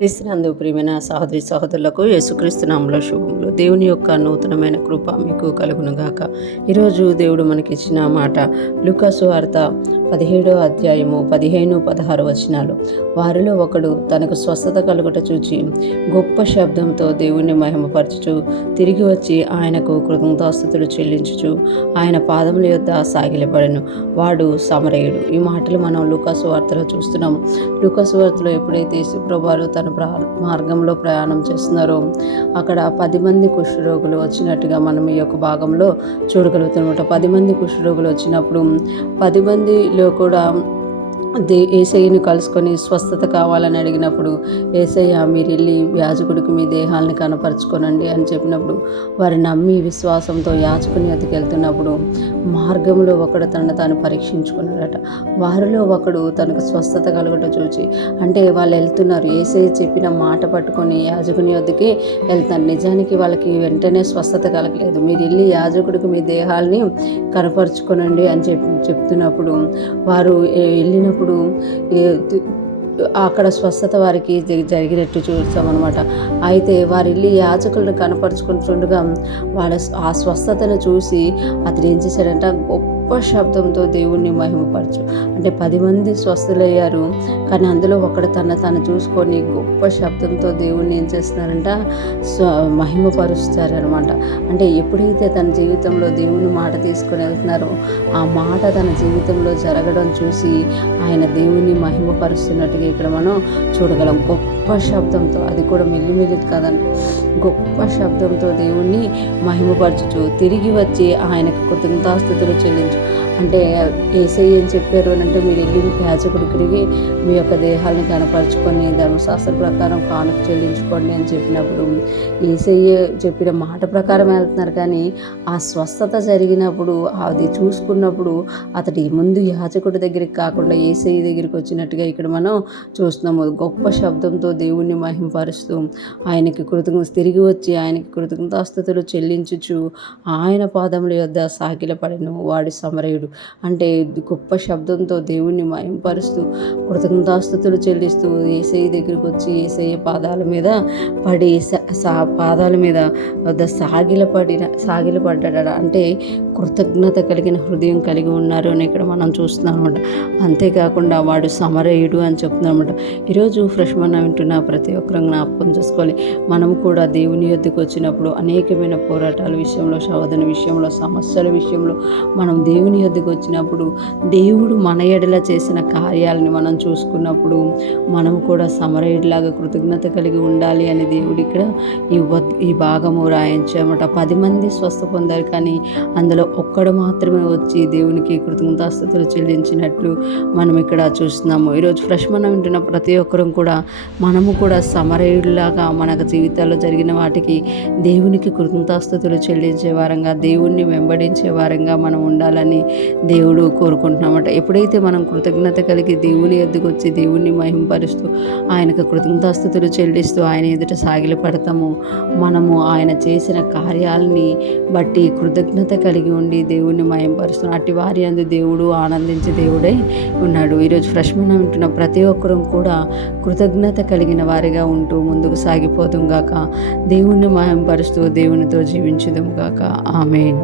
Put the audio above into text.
క్రీస్తునందు ప్రియమైన సహోదరి సహోదరులకు యేసుక్రీస్తు నామములో శుభములు. దేవుని యొక్క నూతనమైన కృప మీకు కలుగును గాక. ఈరోజు దేవుడు మనకిచ్చిన మాట లూకాసు వార్త 17వ అధ్యాయము 15-16 వచనాలు. వారిలో ఒకడు తనకు స్వస్థత కలుగుట చూచి గొప్ప శబ్దంతో దేవుణ్ణి మహిమపరచుచు తిరిగి వచ్చి ఆయనకు కృతజ్ఞతాస్తుతులు చెల్లించుచు ఆయన పాదముల యొద్ద సాగిలపడెను. వాడు సమరయుడు. ఈ మాటలు మనం లూకాసు వార్తలో చూస్తున్నాము. లూకాసు వార్తలో ఎప్పుడైతే యేసుప్రభువారు తన మార్గంలో ప్రయాణం చేస్తున్నారో అక్కడ 10 మంది కుష్ఠరోగులు వచ్చినట్టుగా మనం ఈ యొక్క భాగంలో చూడగలుగుతామన్నమాట. 10 మంది కుష్ఠరోగులు వచ్చినప్పుడు 10 మందిలో కూడా ఏసయ్యను కలుసుకొని స్వస్థత కావాలని అడిగినప్పుడు ఏసయ్య మీరు వెళ్ళి యాజకుడికి మీ దేహాలని కనపరచుకోనండి అని చెప్పినప్పుడు వారు నమ్మి విశ్వాసంతో యాజకుని వద్దకు వెళ్తున్నప్పుడు మార్గంలో ఒకడు తనను తాను పరీక్షించుకున్నాడట. వారిలో ఒకడు తనకు స్వస్థత కలుగుట చూచి, అంటే వాళ్ళు వెళ్తున్నారు ఏసయ్య చెప్పిన మాట పట్టుకొని యాజకుని వద్దకి వెళ్తారు. నిజానికి వాళ్ళకి వెంటనే స్వస్థత కలగలేదు. మీరు వెళ్ళి యాజకుడికి మీ దేహాలని కనపరచుకోనండి అని చెప్తున్నప్పుడు వారు వెళ్ళినప్పుడు అక్కడ స్వస్థత వారికి జరిగినట్టు చూస్తామన్నమాట. అయితే వారు వెళ్ళి యాజకులను కనపరుచుకుంటుండగా వాళ్ళ ఆ స్వస్థతను చూసి అతడు ఏం చేశాడంట, గొప్ప శబ్దంతో దేవుణ్ణి మహిమపరచు. అంటే 10 మంది స్వస్థులయ్యారు, కానీ అందులో ఒకడు తను చూసుకొని గొప్ప శబ్దంతో దేవుణ్ణి ఏం చేస్తున్నారంట, మహిమపరుస్తారనమాట. అంటే ఎప్పుడైతే తన జీవితంలో దేవుని మాట తీసుకొని వెళ్తున్నారో ఆ మాట తన జీవితంలో జరగడం చూసి ఆయన దేవుణ్ణి మహిమపరుస్తున్నట్టుగా ఇక్కడ మనం చూడగలం. గొప్ప శబ్దంతో, అది కూడా మెల్లిమెల్లిది కాదండి, గొప్ప శబ్దంతో దేవుణ్ణి మహిమపరచుచు తిరిగి వచ్చి ఆయనకు కృతజ్ఞతాస్తుతులు చెల్లించు. అంటే ఏసయ్య ఏం చెప్పారు అని అంటే, మీరు వెళ్ళి యాజకుడికి మీ యొక్క దేహాలను కనపరుచుకొని ధర్మశాస్త్ర ప్రకారం కానుక చెల్లించుకోండి అని చెప్పినప్పుడు ఏసయ్య చెప్పిన మాట ప్రకారం వెళ్తున్నారు. కానీ ఆ స్వస్థత జరిగినప్పుడు అది చూసుకున్నప్పుడు అతడి ముందు యాజకుడి దగ్గరికి కాకుండా ఏసయ్య దగ్గరికి వచ్చినట్టుగా ఇక్కడ మనం చూస్తున్నాము. గొప్ప శబ్దంతో దేవుణ్ణి మహిమపరుస్తూ ఆయనకి తిరిగి వచ్చి ఆయనకి కృతజ్ఞతాస్తుతులు చెల్లించుచు ఆయన పాదముల యొద్ద సాగిలపడెను. వాడి సమరయుడు. అంటే గొప్ప శబ్దంతో దేవుణ్ణి మహిమపరుస్తూ కృతజ్ఞతాస్తుతులు చెల్లిస్తూ ఏసయ్య దగ్గరికి వచ్చి ఏసయ్య పాదాల మీద పడి పాదాల మీద సాగిలపడ్డాడు. అంటే కృతజ్ఞత కలిగిన హృదయం కలిగి ఉన్నారు అని ఇక్కడ మనం చూస్తున్నాం అనమాట. అంతేకాకుండా వాడు సమరయుడు అని చెప్తున్నాం అనమాట. ఈరోజు ఫ్రెష్ మనం వింటున్న ప్రతి ఒక్కరు జ్ఞాపకం చేసుకోవాలి. మనం కూడా దేవుని యొద్దకు వచ్చినప్పుడు అనేకమైన పోరాటాల విషయంలో, శోధన విషయంలో, సమస్యల విషయంలో మనం దేవుని యొద్దకు వచ్చినప్పుడు దేవుడు మన ఎడల చేసిన కార్యాలని మనం చూసుకున్నప్పుడు మనం కూడా సమరయుడిలాగా కృతజ్ఞత కలిగి ఉండాలి అని దేవుడు ఇక్కడ ఈ భాగము రాయించామట. 10 మంది స్వస్థ పొందారు, కానీ అందులో ఒక్కడు మాత్రమే వచ్చి దేవునికి కృతజ్ఞతాస్తుతులు చెల్లించినట్లు మనం ఇక్కడ చూస్తున్నాము. ఈరోజు ఫ్రెష్ మనం వింటున్న ప్రతి ఒక్కరం కూడా మనము కూడా సమరయుడిలాగా మన జీవితాల్లో జరిగిన వాటికి దేవునికి కృతజ్ఞతాస్తుతులు చెల్లించే వారంగా, దేవుణ్ణి వెంబడించే వారంగా మనం ఉండాలని దేవుడు కోరుకుంటున్నామట. ఎప్పుడైతే మనం కృతజ్ఞత కలిగి దేవుని ఎద్దుకు వచ్చి దేవుణ్ణి మహిమపరుస్తూ ఆయనకు కృతజ్ఞతాస్తుతులు చెల్లిస్తూ ఆయన ఎదుట సాగిలపడతాము, మనము ఆయన చేసిన కార్యాలని బట్టి కృతజ్ఞత కలిగి ఉండి దేవుణ్ణి మహిమపరుస్తున్నాం. అట్టి వారి అందు దేవుడు ఆనందించే దేవుడై ఉన్నాడు. ఈరోజు ఫ్రెష్ మనం వింటున్న ప్రతి ఒక్కరూ కూడా కృతజ్ఞత కలిగిన వారిగా ఉంటూ ముందుకు సాగిపోదుం గాక. దేవుణ్ణి మహిమపరుస్తూ దేవునితో జీవించుదాం గాక. ఆమేన్.